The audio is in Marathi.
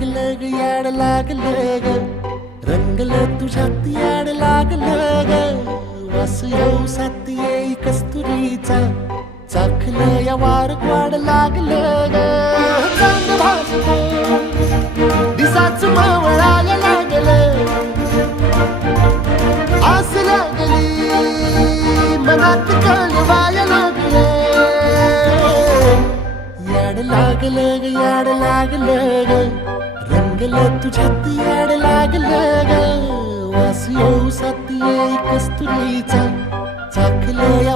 लागलं ग याड लागलं ग रंगलं तुझ्यात याड लागलं ग वास येऊ सात येई कस्तुरीचा चाखलं या वार वाड लागलं ग चांग भासतो दिसाच मावळायला लागलं आस लागली मनात कळवायला लागलं याड लागलं ग याड लागलं ग रंगलं तुझ्यात याड लागलं ग वास येऊ सात येई कस्तुरीचा चाखलं या